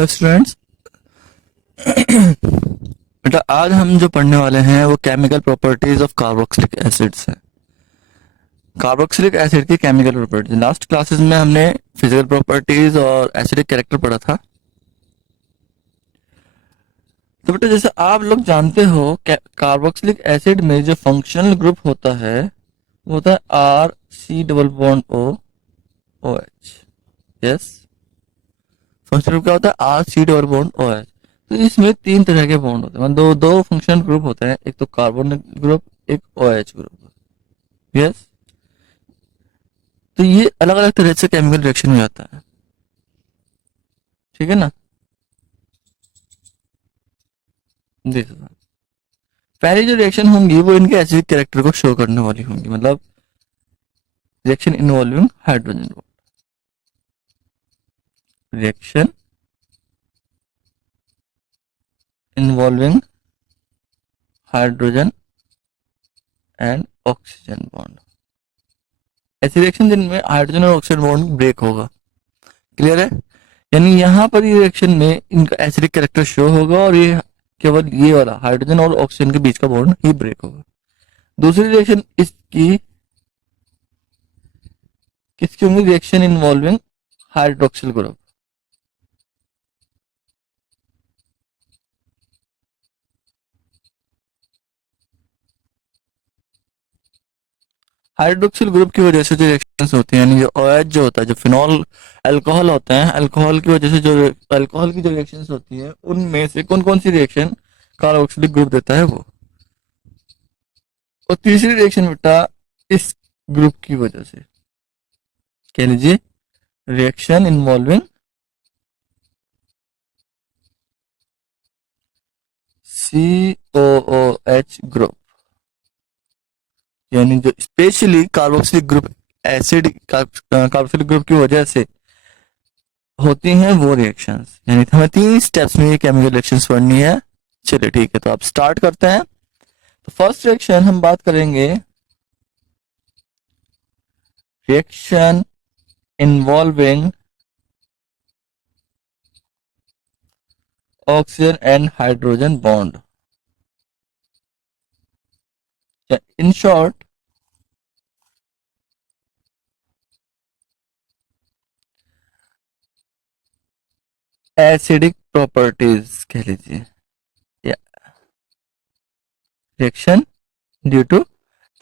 Hello students. बेटा आज हम जो पढ़ने वाले हैं वो chemical properties of carboxylic acids हैं। कार्बोक्सिलिक एसिड की केमिकल प्रॉपर्टीज लास्ट क्लासेस में हमने फिजिकल प्रॉपर्टीज और एसिडिक कैरेक्टर पढ़ा था। तो बेटा जैसे आप लोग जानते हो कार्बोक्सिलिक एसिड में जो फंक्शनल ग्रुप होता है वो होता है R C double bond O O H. Yes, functional group क्या होता है? R C double bond O H. तो इसमें तीन तरह के बॉन्ड होते हैं, मतलब दो दो फंक्शनल ग्रुप होते हैं, एक तो कार्बन ग्रुप, एक ओ एच ग्रुप। यस, तो ये अलग अलग तरह से केमिकल रिएक्शन में जाता है, ठीक है ना। देखो, पहली जो रिएक्शन होंगी वो इनके एसिडिक कैरेक्टर को शो करने वाली होंगी, मतलब reaction involving hydrogen bond. Reaction involving hydrogen and oxygen bond. ऐसी रिएक्शन जिनमें हाइड्रोजन और ऑक्सीजन बॉन्ड ब्रेक होगा। क्लियर है? यानी यहाँ पर ये रिएक्शन में इनका एसिडिक कैरेक्टर शो होगा और ये केवल ये वाला हाइड्रोजन और ऑक्सीजन के बीच का बॉन्ड ही ब्रेक होगा। दूसरी रिएक्शन इसकी किसकी होंगी? Reaction involving hydroxyl group. Hydroxyl group की वजह से जो रिएक्शंस होती हैं, यानी जो OH जो होता है, जो फिनॉल अल्कोहल होते हैं, अल्कोहल की वजह से जो अल्कोहल की जो रिएक्शंस होती है उनमें से कौन कौन सी रिएक्शन कार्बोक्सिलिक ग्रुप देता है वो। और तीसरी रिएक्शन बेटा इस ग्रुप की वजह से कह लीजिए रिएक्शन इन्वॉल्विंग COOH ग्रुप, यानी जो specially carboxylic group acid carboxylic group की वजह से होती हैं वो रिएक्शंस। यानी हमें 3 स्टेप्स में ये केमिकल रिएक्शंस पढ़नी है। चलिए ठीक है, तो आप स्टार्ट करते हैं। तो फर्स्ट रिएक्शन हम बात करेंगे reaction involving oxygen and hydrogen bond. In short acidic properties कह लीजिए, या reaction due to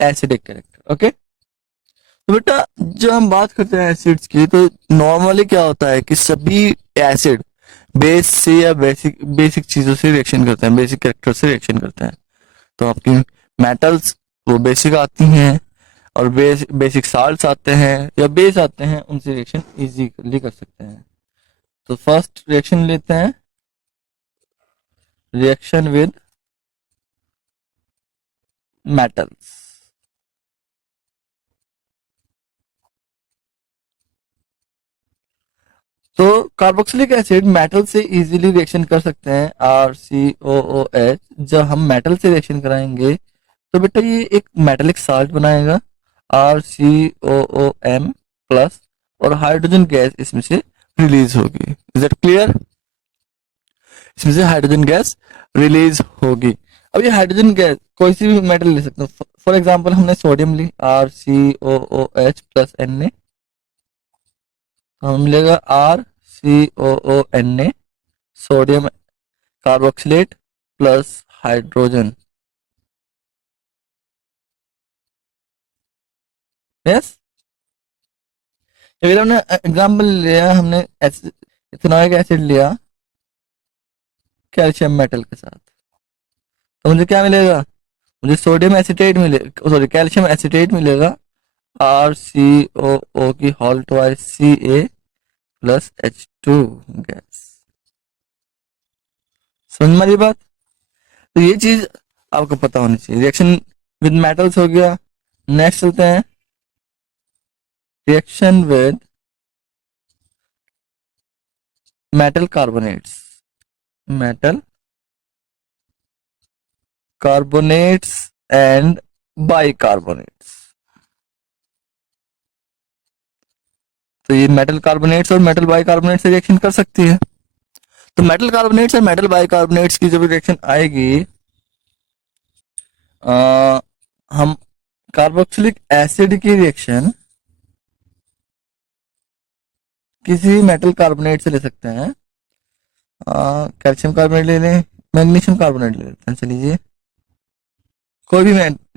acidic character. Okay, तो बेटा जब हम बात करते हैं एसिड्स की, तो नॉर्मली क्या होता है कि सभी एसिड बेस से या बेसिक बेसिक चीजों से रिएक्शन करते हैं, बेसिक कैरेक्टर से रिएक्शन करते हैं। तो आपकी मेटल्स वो बेसिक आती हैं, और बेसिक साल्ट्स आते हैं या बेस आते हैं, उनसे रिएक्शन इजीली कर सकते हैं। तो फर्स्ट रिएक्शन लेते हैं, रिएक्शन विद मेटल्स। तो कार्बोक्सिलिक एसिड मेटल से इजीली रिएक्शन कर सकते हैं, RCOOH। जब हम मेटल से रिएक्शन कराएंगे तो बेटा ये एक मेटेलिक साल्ट बनाएगा, RCOOM प्लस, और हाइड्रोजन गैस इसमें से रिलीज होगी। Is that clear? इसमें से हाइड्रोजन गैस रिलीज होगी। अब ये हाइड्रोजन गैस कोई सी भी मेटल ले सकते हैं। फॉर एग्जाम्पल हमने सोडियम ली, RCOOH प्लस Na, तो हमें मिलेगा RCOONA, sodium carboxylate plus hydrogen. Yes, अगर हमने एग्जाम्पल लिया, हमने इथेनॉइक एसिड लिया कैल्शियम मेटल के साथ, तो मुझे क्या मिलेगा? मुझे सोडियम एसिटेट मिले, सॉरी कैल्शियम एसिटेट मिलेगा, RCOO की whole twice Ca plus H2 gas. समझ में आ रही बात? तो ये चीज आपको पता होनी चाहिए। रिएक्शन विद मेटल्स हो गया। नेक्स्ट चलते हैं reaction with metal carbonates. Metal carbonates and bicarbonates. तो ये मेटल कार्बोनेट्स और मेटल बाइकार्बोनेट से रिएक्शन कर सकती है। तो मेटल कार्बोनेट्स और मेटल बाइकार्बोनेट्स की जब रिएक्शन आएगी, हम कार्बोक्सिलिक एसिड की रिएक्शन किसी मेटल कार्बोनेट से ले सकते हैं। कैल्शियम कार्बोनेट ले लें, मैग्नीशियम कार्बोनेट ले लेते हैं, चलिए कोई भी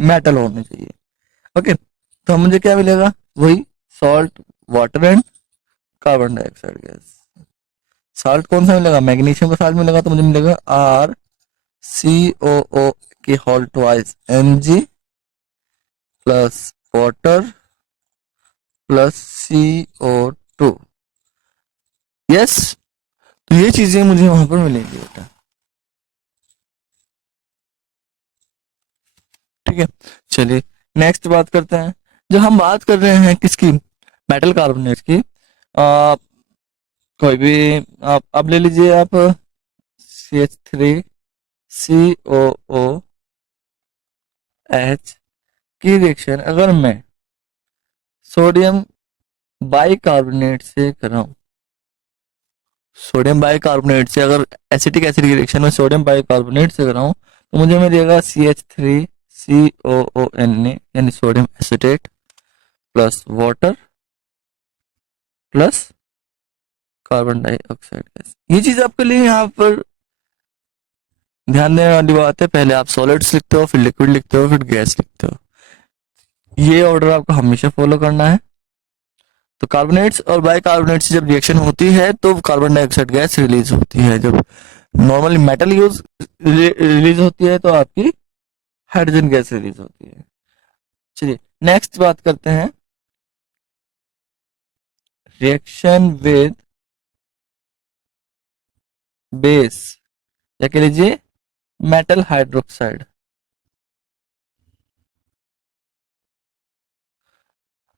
मेटल होना चाहिए। ओके, तो मुझे क्या मिलेगा, वही salt, water and carbon dioxide gas. Salt कौन सा मिलेगा, मैग्नीशियम का साल्ट मिलेगा, तो मुझे मिलेगा आर सी ओ ओ की whole twice M G plus water plus C O two. Yes, तो ये चीजें मुझे वहां पर मिलेंगी बेटा। ठीक है, चलिए नेक्स्ट बात करते हैं। जो हम बात कर रहे हैं किसकी, मेटल कार्बोनेट की। आ, कोई भी आप अब ले लीजिए आप CH3COOH की रिएक्शन अगर मैं सोडियम बाइकार्बोनेट से कराऊं, सोडियम बाइकार्बोनेट से अगर एसिटिक एसिड की रिएक्शन में सोडियम बाइकार्बोनेट से कराऊं, तो मुझे मिलेगा CH3COONA यानी sodium acetate plus water plus carbon dioxide gas. ये चीज आपके लिए यहाँ पर ध्यान देने वाली बात है, पहले आप सॉलिड्स लिखते हो, फिर लिक्विड लिखते हो, फिर गैस लिखते हो। ये ऑर्डर आपको हमेशा फॉलो करना है। तो कार्बोनेट्स और बाइकार्बोनेट्स से जब रिएक्शन होती है तो कार्बन डाइऑक्साइड गैस रिलीज होती है। जब नॉर्मली मेटल यूज रिलीज होती है तो आपकी हाइड्रोजन गैस रिलीज होती है। चलिए नेक्स्ट बात करते हैं, रिएक्शन विद बेस, या कह लीजिए मेटल हाइड्रोक्साइड।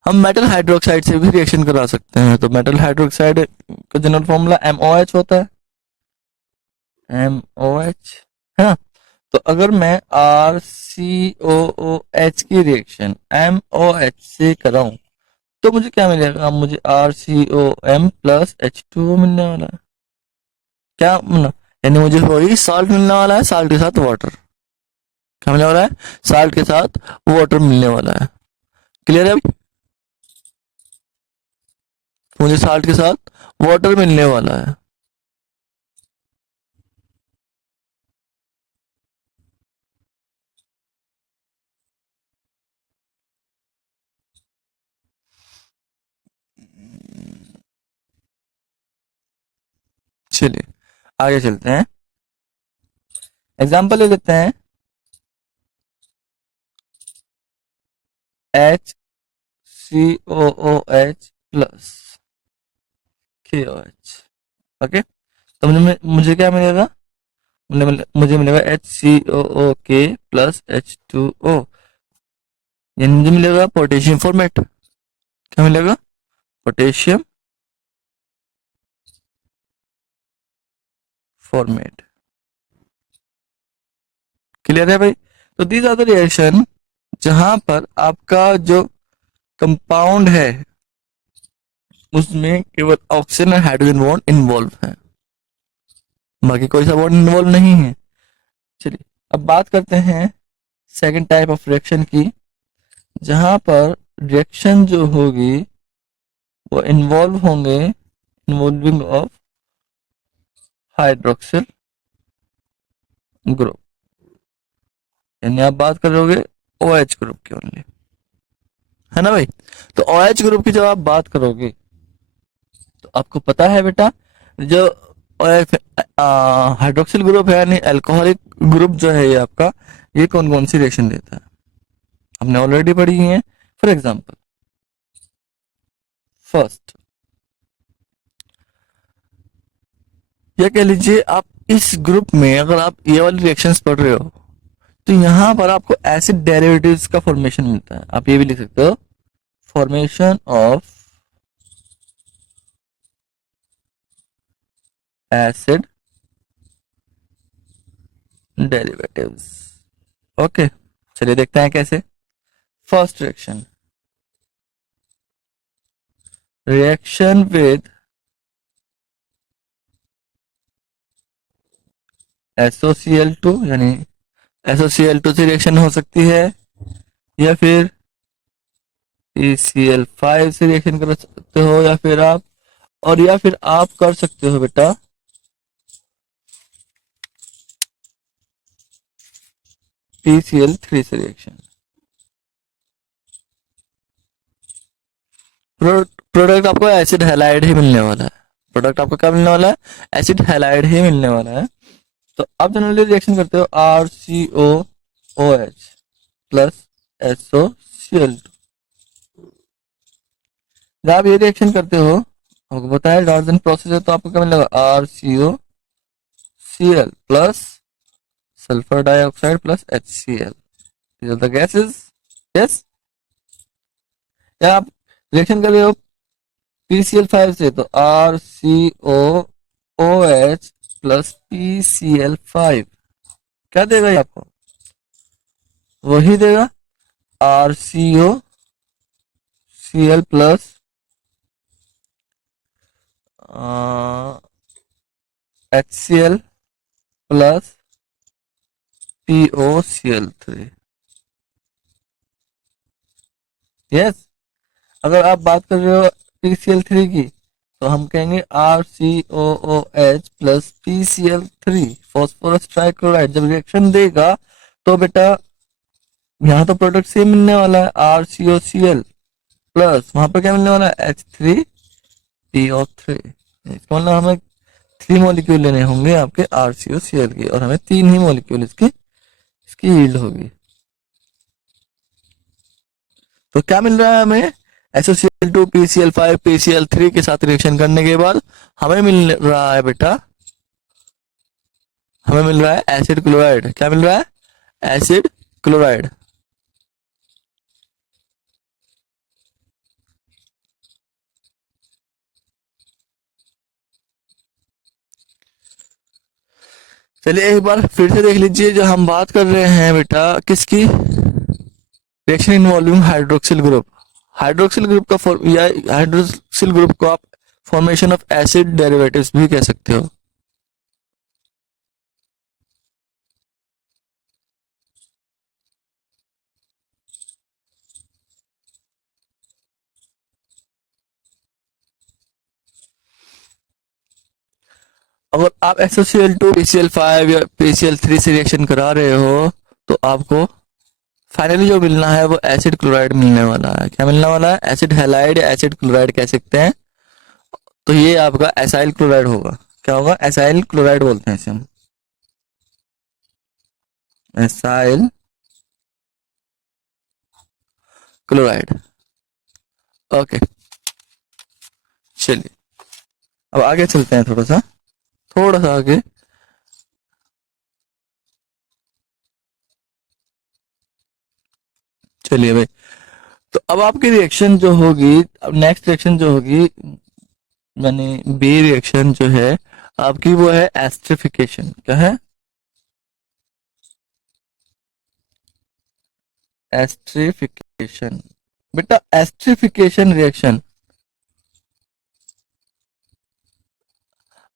हम मेटल हाइड्रोक्साइड से भी रिएक्शन करा सकते हैं। तो मेटल हाइड्रोक्साइड का जनरल फॉर्मूला MOH होता है, MOH है ना। तो अगर मैं RCOOH की रिएक्शन MOH से कराऊं, तो मुझे क्या मिलेगा, मुझे RCOM प्लस H2O मिलने वाला है। क्या मतलब, यानी मुझे वही साल्ट मिलने वाला है, साल्ट के साथ वाटर। क्या मिलने वाला है, साल्ट के साथ वाटर मिलने वाला है। क्लियर है अभी, मुझे साल्ट के साथ वाटर मिलने वाला है। चलिए आगे चलते हैं, एग्जाम्पल ले लेते हैं। HCOOH plus KOH। ओके, तो मुझे क्या मिलेगा, मुझे मिलेगा HCOOK प्लस H2O, यानी मुझे मिलेगा पोटेशियम फॉर्मेट। क्या मिलेगा, पोटेशियम फॉर्मेट। क्लियर है भाई। तो दीज आर द रिएक्शन जहां पर आपका जो कंपाउंड है उसमें केवल ऑक्सीजन और हाइड्रोजन बॉन्ड इन्वॉल्व है, बाकी कोई सा बॉन्ड इन्वॉल्व नहीं है। चलिए अब बात करते हैं सेकंड टाइप ऑफ रिएक्शन की, जहां पर रिएक्शन जो होगी वो इन्वॉल्व होंगे इन्वॉल्विंग ऑफ हाइड्रोक्सिल ग्रुप, यानी आप बात करोगे OH ग्रुप की ओनली, है ना भाई। तो OH ग्रुप की जब आप बात करोगे तो आपको पता है बेटा, जो हाइड्रोक्सिल ग्रुप है यानी अल्कोहलिक ग्रुप जो है ये आपका, ये कौन कौन सी रिएक्शन देता है, हमने ऑलरेडी पढ़ी है। फॉर एग्जाम्पल फर्स्ट, या कह लीजिए आप इस ग्रुप में अगर आप ये वाली रिएक्शंस पढ़ रहे हो तो यहां पर आपको एसिड डेरिवेटिव्स का फॉर्मेशन मिलता है। आप ये भी लिख सकते हो, formation of acid derivatives. Okay, चलिए देखते हैं कैसे। First reaction, reaction with SOCl2 यानी SOCl2 से रिएक्शन हो सकती है, या फिर PCl5 से रिएक्शन कर सकते हो, या फिर आप कर सकते हो बेटा PCl3 से रिएक्शन। प्रोडक्ट आपको एसिड हैलाइड ही मिलने वाला है। प्रोडक्ट आपको क्या मिलने वाला है? एसिड हैलाइड ही मिलने वाला है। तो आप जनरली रिएक्शन करते हो RCOOH प्लस SOCl2। जब आप ये रिएक्शन करते हो, आपको पता है डाल्टन प्रोसेस है, तो आपको क्या मिलेगा? RCOCl plus sulphur dioxide plus HCl। These are the gases. Yes? या आप रिएक्शन कर रहे हो PCl5 से, तो RCOOH प्लस PCl5 क्या देगा ये आपको? वही देगा, RCOCl plus HCl plus POCl3। Yes, अगर आप बात कर रहे हो PCl3 की, तो हम कहेंगे RCOOH plus PCl3 phosphorus trichloride. जब रिएक्शन देगा तो बेटा यहाँ तो प्रोडक्ट सेम मिलने वाला है RCOCl प्लस वहां पर क्या मिलने वाला है? H3PO3। इसका मतलब हमें 3 मॉलिक्यूल लेने होंगे आपके RCOCl के, और हमें 3 ही मॉलिक्यूल इसकी यील्ड होगी। तो क्या मिल रहा है हमें? SOCl2 PCl5 PCl3 के साथ रिएक्शन करने के बाद हमें मिल रहा है बेटा, हमें मिल रहा है एसिड क्लोराइड। क्या मिल रहा है? Acid chloride. चलिए एक बार फिर से देख लीजिए, जो हम बात कर रहे हैं बेटा किसकी? Reaction involving hydroxyl group. Hydroxyl group का या हाइड्रोक्सिल ग्रुप को आप फॉर्मेशन ऑफ एसिड डेरिवेटिव्स भी कह सकते हो। अगर आप SOCl2 PCl5 या PCl3 से रिएक्शन करा रहे हो, तो आपको फाइनली जो मिलना है वो एसिड क्लोराइड मिलने वाला है। क्या मिलने वाला है? एसिड हैलाइड या एसिड क्लोराइड कह सकते हैं। तो ये आपका एसाइल क्लोराइड होगा। क्या होगा? एसाइल क्लोराइड बोलते हैं इसे हम, एसाइल क्लोराइड। ओके, चलिए अब आगे चलते हैं, थोड़ा सा आगे। चलिए भाई, तो अब आपकी रिएक्शन जो होगी, अब नेक्स्ट रिएक्शन जो होगी, यानी बी रिएक्शन जो है आपकी, वो है एस्ट्रिफिकेशन। क्या है? एस्ट्रिफिकेशन। बेटा एस्ट्रिफिकेशन रिएक्शन,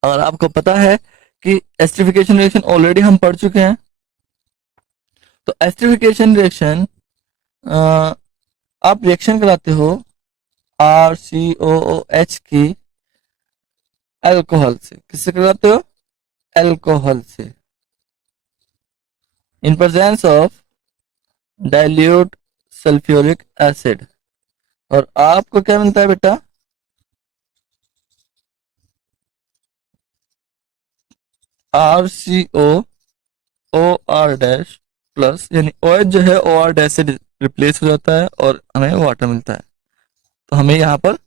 और आपको पता है कि एस्ट्रिफिकेशन रिएक्शन ऑलरेडी हम पढ़ चुके हैं। तो एस्ट्रिफिकेशन रिएक्शन आप रिएक्शन कराते हो RCOOH की अल्कोहल से। किससे कराते हो? अल्कोहल से, in presence of dilute sulphuric acid. और आपको क्या मिलता है बेटा? RCOOR डैश प्लस, यानी OH जो है OR डैश से रिप्लेस हो जाता है और हमें वाटर मिलता है। तो हमें यहाँ पर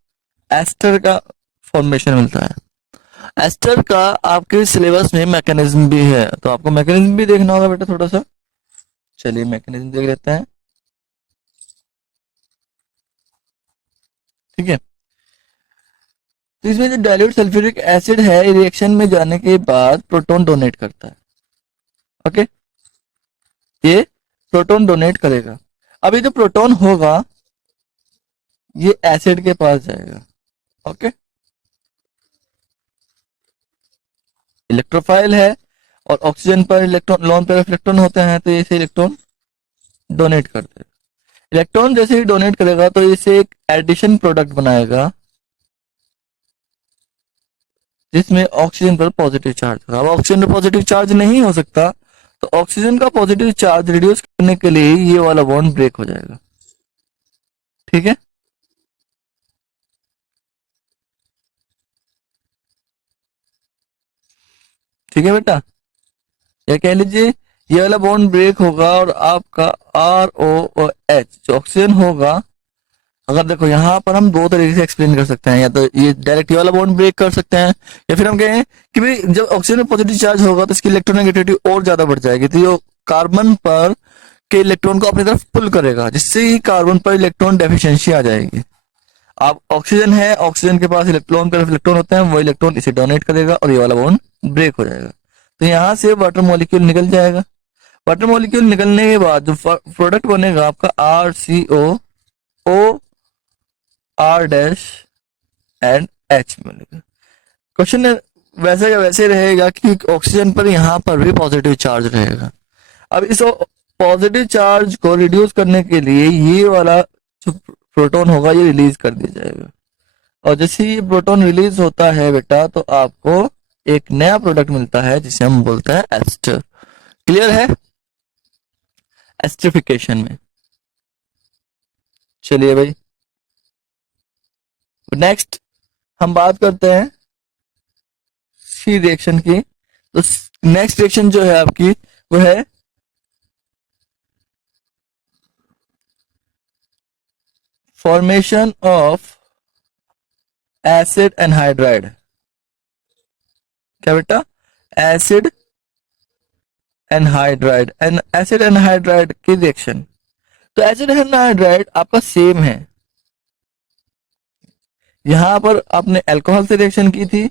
एस्टर का फॉर्मेशन मिलता है। एस्टर का आपके सिलेबस में मैकेनिज्म भी है, तो आपको मैकेनिज्म भी देखना होगा बेटा थोड़ा सा। चलिए मैकेनिज्म देख लेते हैं। ठीक है, तो इसमें जो डाइल्यूट सल्फ्यूरिक एसिड है, रिएक्शन में जाने के बाद प्रोटॉन डोनेट करता है। ओके, ये प्रोटॉन डोनेट करेगा। अभी जो प्रोटॉन होगा ये एसिड के पास जाएगा। ओके, इलेक्ट्रोफाइल है, और ऑक्सीजन पर electron, lone pair of electron होते हैं, तो इसे इलेक्ट्रॉन डोनेट करते हैं। इलेक्ट्रॉन जैसे ही डोनेट करेगा तो इसे एक एडिशन प्रोडक्ट बनाएगा जिसमें ऑक्सीजन पर पॉजिटिव चार्ज होगा। अब ऑक्सीजन पर पॉजिटिव चार्ज नहीं हो सकता, तो ऑक्सीजन का पॉजिटिव चार्ज रिड्यूस करने के लिए ये वाला बॉन्ड ब्रेक हो जाएगा। ठीक है, ठीक है बेटा, या कह लीजिए ये वाला बॉन्ड ब्रेक होगा और आपका ROOH जो ऑक्सीजन होगा, अगर देखो यहाँ पर हम दो तरीके से एक्सप्लेन कर सकते हैं, या तो ये डायरेक्ट वाला बॉन्ड ब्रेक कर सकते हैं, या फिर हम कहें कि भाई जब ऑक्सीजन में पॉजिटिव चार्ज होगा तो इसकी इलेक्ट्रोनेगेटिविटी और ज्यादा बढ़ जाएगी, तो ये कार्बन पर के इलेक्ट्रॉन को अपनी तरफ पुल करेगा, जिससे ही कार्बन पर इलेक्ट्रॉन डेफिशिएंसी आ जाएगी। अब ऑक्सीजन है, ऑक्सीजन के पास इलेक्ट्रॉन पर इलेक्ट्रॉन होते हैं, वो इलेक्ट्रॉन इसे डोनेट करेगा और ये वाला बॉन्ड ब्रेक हो जाएगा। तो यहाँ से वाटर मॉलिक्यूल निकल जाएगा। वाटर मॉलिक्यूल निकलने के बाद जो प्रोडक्ट बनेगा आपका RCOO R dash and H मिलेगा। क्वेश्चन वैसे का वैसे रहेगा कि ऑक्सीजन पर यहाँ पर भी पॉजिटिव चार्ज रहेगा। अब इस पॉजिटिव चार्ज को रिड्यूस करने के लिए ये वाला जो प्रोटॉन होगा ये रिलीज कर दिया जाएगा, और जैसे ये प्रोटॉन रिलीज होता है बेटा तो आपको एक नया प्रोडक्ट मिलता है जिसे हम बोलते हैं एस्टर। क्लियर है एस्टरिफिकेशन में? चलिए भाई नेक्स्ट हम बात करते हैं सी रिएक्शन की। तो नेक्स्ट रिएक्शन जो है आपकी वो है फॉर्मेशन ऑफ एसिड एनहाइड्राइड। क्या बेटा? एसिड एनहाइड्राइड, एसिड एनहाइड्राइड की रिएक्शन। तो एसिड एनहाइड्राइड आपका सेम है, यहां पर आपने अल्कोहल से रिएक्शन की थी,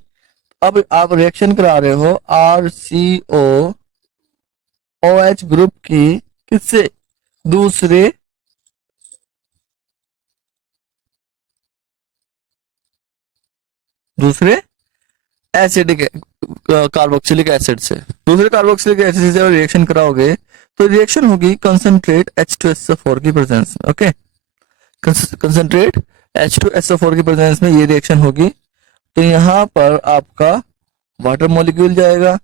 अब आप रिएक्शन करा रहे हो RCOOH ग्रुप की किससे? दूसरे एसिडिक कार्बोक्सिलिक एसिड से, दूसरे कार्बोक्सिलिक एसिड से रिएक्शन कराओगे तो रिएक्शन होगी कंसंट्रेट H2SO4 की प्रेजेंस में। ओके, कंसंट्रेट H2SO4 की प्रेजेंस में ये रिएक्शन होगी। तो यहां पर आपका वाटर मॉलिक्यूल जाएगा,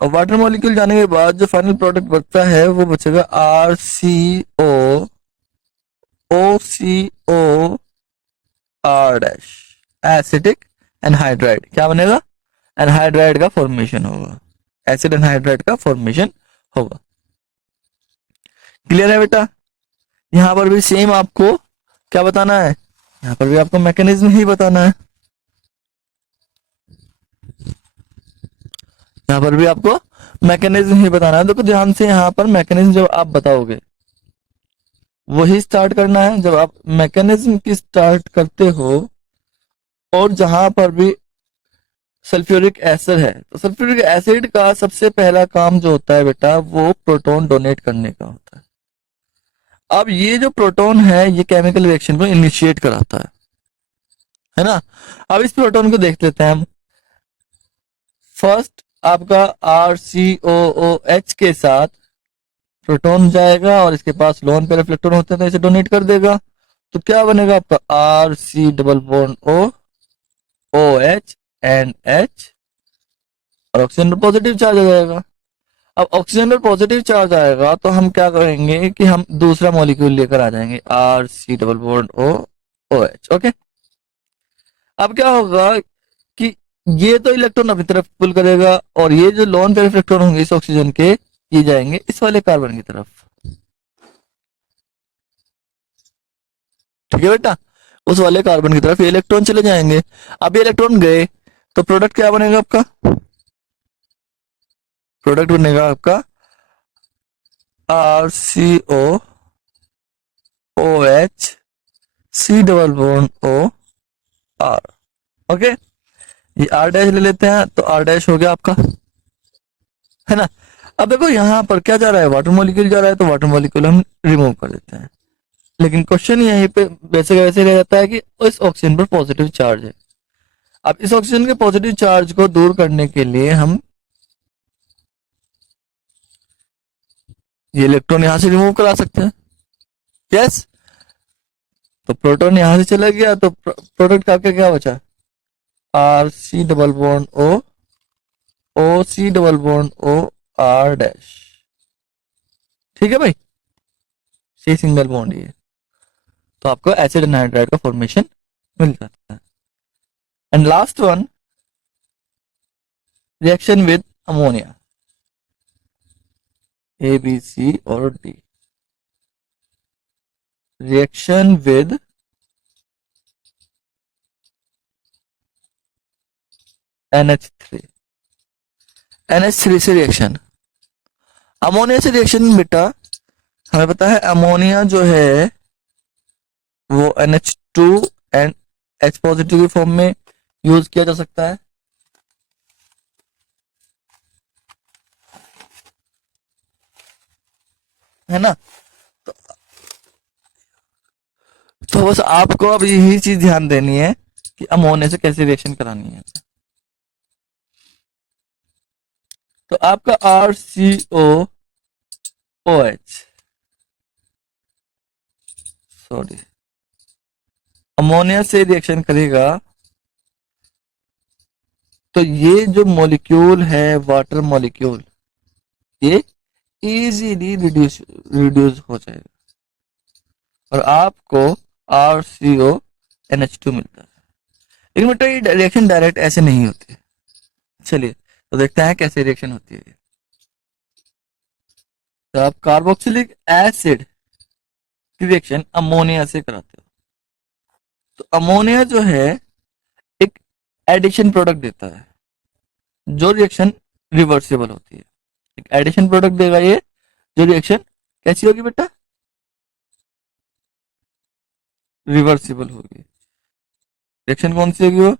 और वाटर मॉलिक्यूल जाने के बाद जो फाइनल प्रोडक्ट बचता है वो बचेगा RCOOR डैश एसिडिक एनहाइड्राइड। क्या बनेगा? एनहाइड्राइड का फॉर्मेशन होगा, एसिड एनहाइड्राइड का फॉर्मेशन होगा। क्लियर है बेटा? यहां पर भी सेम आपको क्या बताना है, यहां पर भी आपको मैकेनिज्म ही बताना है, यहां पर भी आपको मैकेनिज्म ही बताना है। देखो ध्यान से, यहां पर मैकेनिज्म जब आप बताओगे वही स्टार्ट करना है। जब आप मैकेनिज्म की स्टार्ट करते हो और जहां पर भी सल्फ्यूरिक एसिड है, तो सल्फ्यूरिक एसिड का सबसे पहला काम जो होता है बेटा वो प्रोटॉन डोनेट करने का होता है। अब ये जो प्रोटॉन है ये केमिकल रिएक्शन को इनिशिएट कराता है ना। अब इस प्रोटॉन को देख लेते हैं हम। फर्स्ट आपका RCOOH के साथ प्रोटॉन जाएगा और इसके पास लोन पेयर इलेक्ट्रॉन होते हैं तो इसे डोनेट कर देगा। तो क्या बनेगा आपका RC double bond O OH and H, और ऑक्सीजन पर पॉजिटिव चार्ज आ जाएगा। अब ऑक्सीजन पर पॉजिटिव चार्ज आएगा तो हम क्या करेंगे कि हम दूसरा मॉलिक्यूल लेकर आ जाएंगे RC double bond O OH। Okay, अब क्या होगा कि ये तो इलेक्ट्रॉन अपनी तरफ पुल करेगा और ये जो लोन पेयर इलेक्ट्रॉन होंगे इस ऑक्सीजन के ये जाएंगे इस वाले कार्बन की तरफ। ठीक है बेटा, उस वाले कार्बन की तरफ ये इलेक्ट्रॉन चले जाएंगे। अब ये इलेक्ट्रॉन गए तो प्रोडक्ट क्या बनेगा आपका? प्रोडक्ट बनेगा आपका RCOOH C double bond O R। Okay, ये R डैश ले लेते हैं तो R डैश हो गया आपका, है ना। अब देखो यहाँ पर क्या जा रहा है, वाटर मॉलिक्यूल जा रहा है, तो वाटर मॉलिक्यूल हम रिमूव कर देते हैं। लेकिन क्वेश्चन यहीं पे वैसे का वैसे रह जाता है कि इस ऑक्सीजन पर पॉजिटिव चार्ज है। अब इस ऑक्सीजन के पॉजिटिव चार्ज को दूर करने के लिए हम ये इलेक्ट्रॉन यहां से रिमूव करा सकते हैं। यस, तो प्रोटॉन यहां से चला गया तो प्रोडक्ट का क्या बचा, R C double bond O, O C double bond O, R dash. ठीक है भाई, सी सिंगल बॉन्ड ये, तो आपको एसिड एनहाइड्राइड का फॉर्मेशन मिल जाता है। And last one, reaction with ammonia, A B C और डी। रिएक्शन विद NH3, NH3 से रिएक्शन, अमोनिया से रिएक्शन बेटा हमें पता है अमोनिया जो है वो NH2 एंड H पॉजिटिव के फॉर्म में यूज किया जा सकता है ना। तो बस आपको अब यही चीज ध्यान देनी है कि अमोनिया से कैसे रिएक्शन करानी है। तो आपका RCOOH, सॉरी, अमोनिया से रिएक्शन करेगा तो ये जो मॉलिक्यूल है वाटर मॉलिक्यूल, ये इजीली रिड्यूस हो जाएगा और आपको RCONH2 मिलता है। लेकिन बेटा ये रिएक्शन डायरेक्ट ऐसे नहीं होती। चलिए तो देखते हैं कैसे रिएक्शन होती है। तो आप कार्बोक्सिलिक एसिड की रिएक्शन अमोनिया से कराते हो, तो अमोनिया जो है एक एडिशन प्रोडक्ट देता है, जो रिएक्शन रिवर्सिबल होती है। एक एडिशन प्रोडक्ट देगा ये, जो रिएक्शन कैसी होगी बेटा, रिवर्सिबल होगी। रिएक्शन कौन सी होगी वो,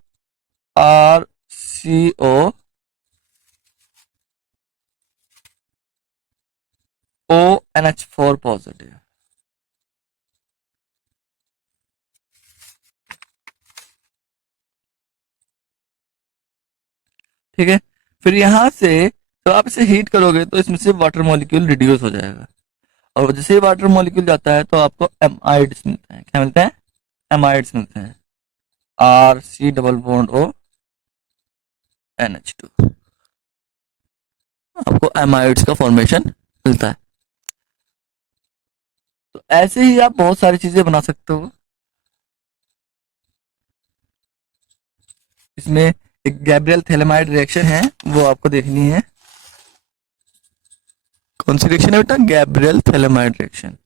RCOONH4 पॉजिटिव। ठीक है, फिर यहां से तो आप इसे हीट करोगे तो इसमें से वाटर मॉलिक्यूल रिड्यूस हो जाएगा, और जैसे ही वाटर मॉलिक्यूल जाता है तो आपको एमाइड्स मिलते हैं। क्या मिलते हैं, एमाइड्स मिलते हैं, RC double bond O NH2, आपको एमाइड्स का फॉर्मेशन मिलता है। तो ऐसे ही आप बहुत सारी चीजें बना सकते हो। इसमें एक गैब्रियल थैलेमाइड रिएक्शन है, वो आपको देखनी है। कौन सी रिएक्शन है बेटा, Gabriel phthalimide reaction.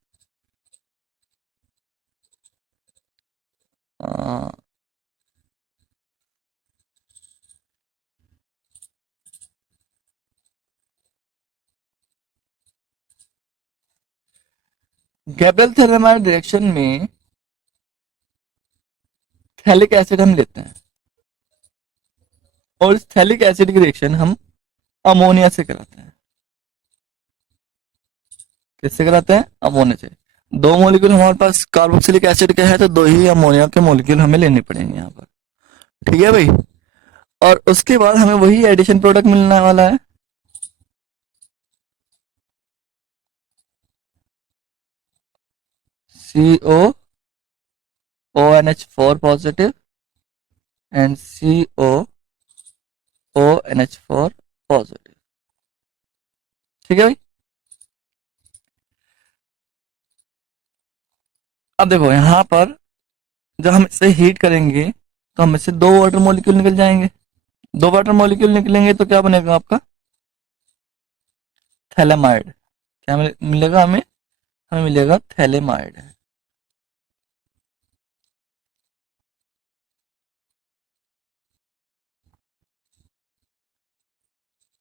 Gabriel phthalimide reaction में थैलिक एसिड हम लेते हैं और इस थैलिक एसिड की रिएक्शन हम अमोनिया से कराते हैं। किससे कराते हैं, अमोनिया से। दो मॉलिक्यूल हमारे पास कार्बोक्सिलिक एसिड के है तो दो ही अमोनिया के मॉलिक्यूल हमें लेने पड़ेंगे यहाँ पर। ठीक है भाई, और उसके बाद हमें वही एडिशन प्रोडक्ट मिलने वाला है, COONH4 positive and COONH4 positive. ठीक है भाई, अब देखो यहाँ पर जब हम इसे हीट करेंगे तो हम इससे दो वाटर मॉलिक्यूल निकल जाएंगे। दो वाटर मॉलिक्यूल निकलेंगे तो क्या बनेगा आपका, थैलेमाइड। क्या मिलेगा हमें, हमें मिलेगा थैलेमाइड।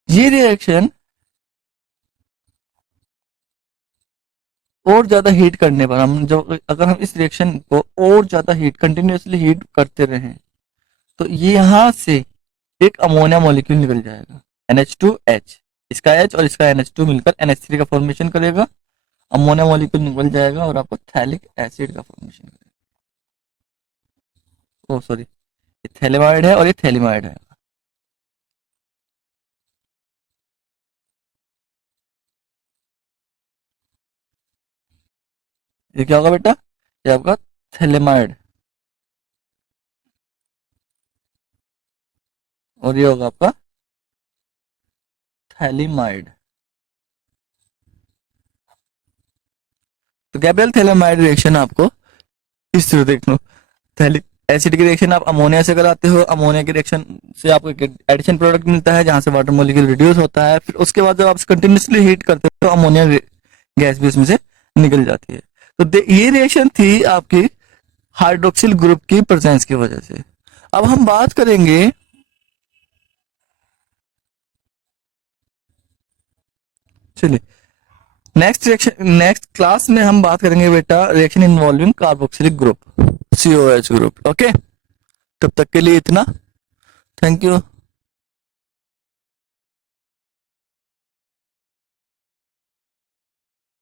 ये रिएक्शन और ज्यादा हीट करने पर, हम जब अगर हम इस रिएक्शन को और ज्यादा हीट कंटिन्यूअसली हीट करते रहें तो ये यहाँ से एक अमोनिया मॉलिक्यूल निकल जाएगा, NH2H। इसका H और इसका NH2 मिलकर NH3 का फॉर्मेशन करेगा, अमोनिया मॉलिक्यूल निकल जाएगा और आपको थैलिक एसिड का फॉर्मेशन करेगा। ओ सॉरी, ये थैलेमाइड है और ये थैलिमाइड है। ये क्या होगा बेटा? ये आपका थैलेमाइड और ये होगा आपका थैलिमाइड। तो गैब्रियल थैलेमाइड रिएक्शन आपको इस तरह देख लो। थैलिक एसिड की रिएक्शन आप अमोनिया से कराते हो, अमोनिया की रिएक्शन से आपको एक एडिशन प्रोडक्ट मिलता है जहां से वाटर मॉलिक्यूल रिड्यूस होता है। फिर उसके बाद जब आप कंटिन्यूसली हीट करते हो तो अमोनिया गैस भी उसमें से निकल जाती है। तो ये रिएक्शन थी आपकी हाइड्रोक्सिल ग्रुप की प्रेजेंस की वजह से। अब हम बात करेंगे चलिए नेक्स्ट क्लास में हम बात करेंगे बेटा reaction involving carboxylic group COH group. Okay, तब तक के लिए इतना। Thank you.